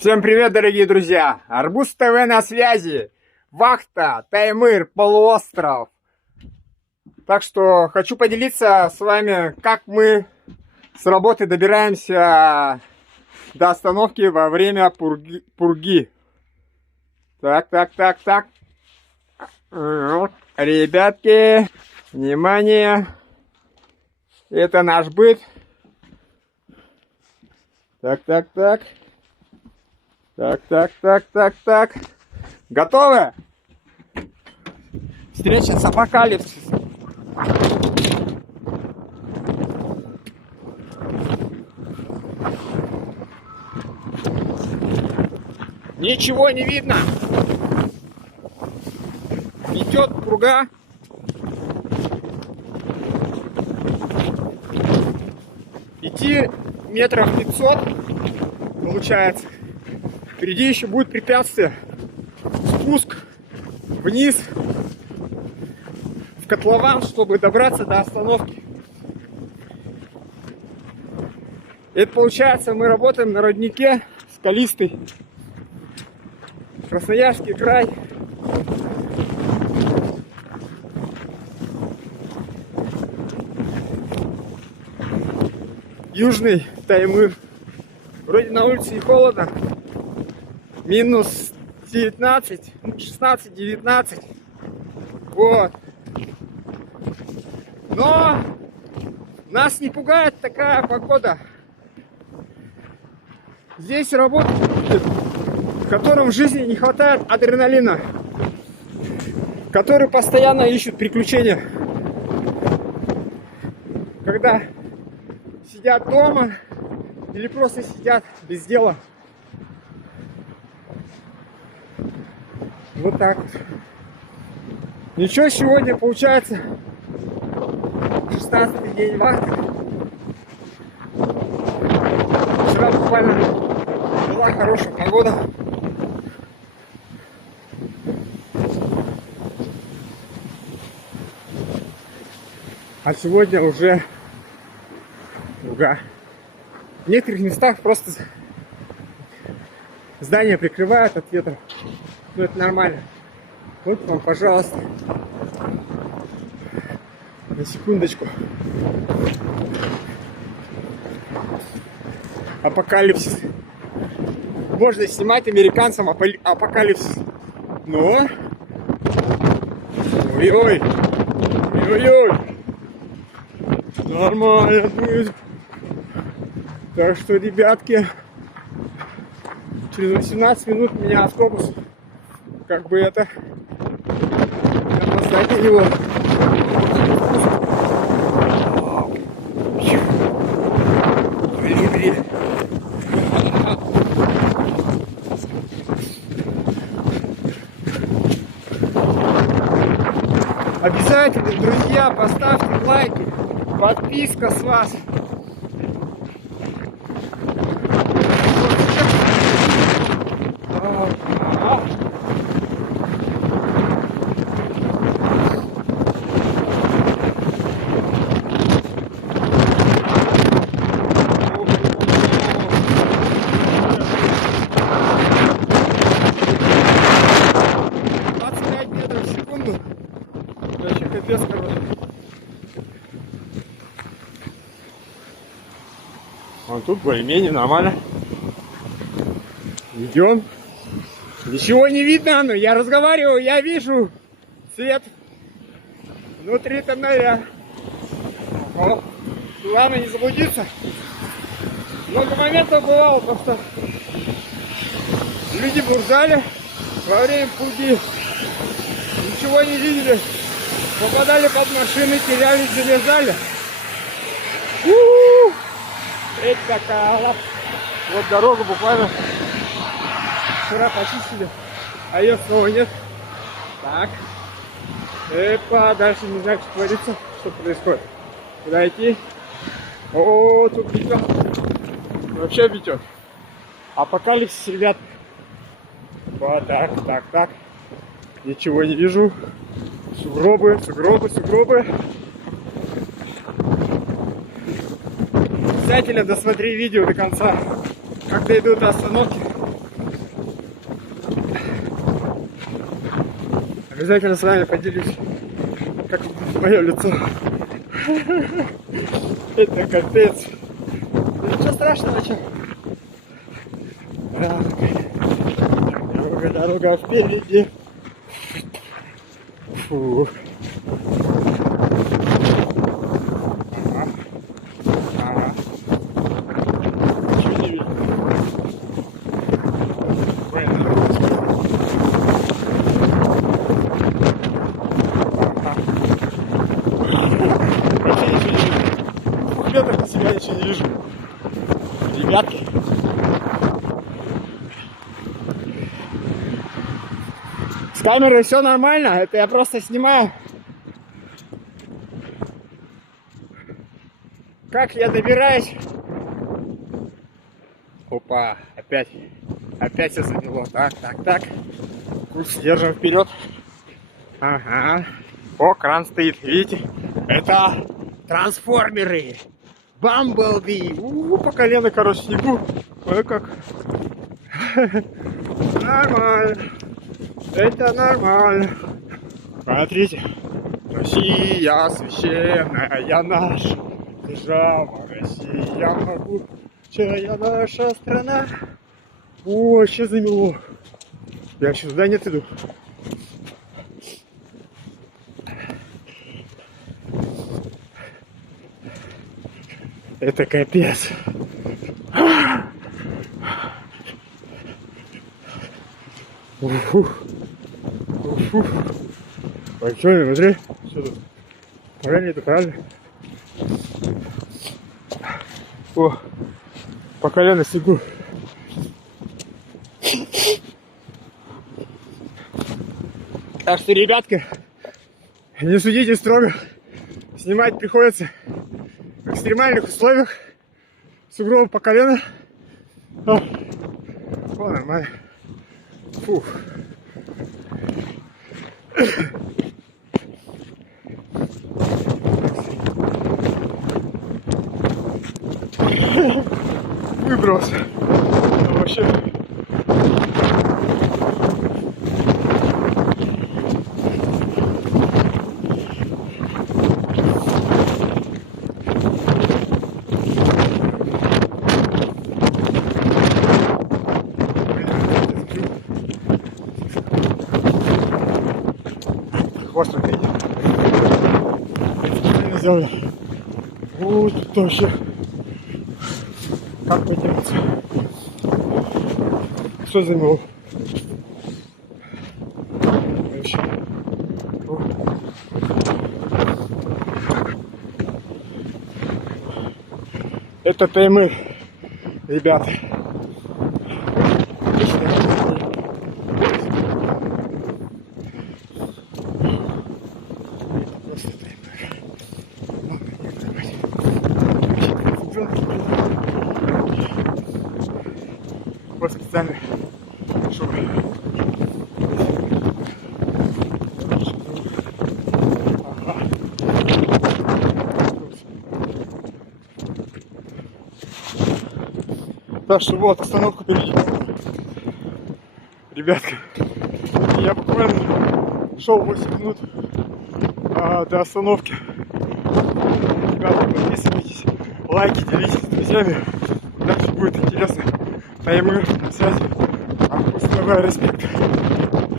Всем привет, дорогие друзья! Арбуз ТВ на связи! Вахта, Таймыр, полуостров. Так что хочу поделиться с вами, как мы с работы добираемся до остановки во время пурги. Так. Ребятки, внимание! Это наш быт. Так. Готовы? Встреча с апокалипсисом. Ничего не видно. Идет пурга. Идти метров 500 получается. Впереди еще будет препятствие. Спуск вниз в котлован, чтобы добраться до остановки. Это получается, мы работаем на роднике скалистый. Красноярский край. Южный Таймыр. Вроде на улице не холодно. Минус 19, 16-19. Вот. Но нас не пугает такая погода. Здесь работают люди, которым в жизни не хватает адреналина, которые постоянно ищут приключения. Когда сидят дома или просто сидят без дела. Вот так вот. Ничего, сегодня получается 16-й день вахты. Вчера буквально была хорошая погода. А сегодня уже пурга. В некоторых местах просто здание прикрывают от ветра. Но это нормально. Вот вам, пожалуйста, на секундочку. Апокалипсис. Можно снимать американцам апокалипсис. Но... Ой-ой. Нормально будет. Так что, ребятки, через 18 минут у меня автобус. Как бы это... Я поставить на него. Бери. Обязательно, друзья, поставьте лайки. Подписка с вас. Капец, короче. Вон тут более-менее нормально. Идем. Ничего не видно, но я разговариваю, я вижу свет внутри тоннеля. О, главное не заблудиться. Много моментов бывало, потому что люди буржали во время пути. Ничего не видели. Попадали под машины, терялись, залезали. Это такая лапа. Вот дорогу буквально вчера почистили, а ее снова нет. Так. Эпа, дальше не знаю, что творится, что происходит. Куда идти? О, тут битва. Вообще битет. Апокалипсис, ребят. Вот так. Ничего не вижу. Сугробы. Обязательно досмотри видео до конца, как дойдут до остановки. Обязательно с вами поделюсь, как мое лицо. Это капец. Ничего страшного, что? Дорога впереди. Фу. Ага. Ничего не видно. Вообще ничего не вижу. В 2 метрах от себя ничего не вижу. Ребятки. С камерой все нормально, это я просто снимаю. Как я добираюсь? Опа, опять все заняло. Так. Курс держим вперед. Ага. О, кран стоит, видите? Это трансформеры. Бамблби. По колено, короче, снегу. Ой, как. Нормально. Это нормально. Смотрите. Россия священная наша держава. Россия могучая наша страна. О, сейчас замело. Я сейчас туда нет иду. Это капец. Ой, что, смотри, что тут? Правильно, это правильно. О, по колено снегу. Так что, ребятки, не судите строго. Снимать приходится в экстремальных условиях. Сугроб по колено. О, нормально. Фух. Выбрался. Вообще. Хвост только идет. Сделали. Вот тут вообще. Как подняться? Что замело? Это Таймыр, ребята. Вот специально, чтобы так что вот остановка впереди. Ребятки, я буквально шел 8 минут до остановки. Ребята, подписывайтесь, лайки, делитесь с друзьями. Дальше будет интересно. Таймыр на связи. Уставай, респект.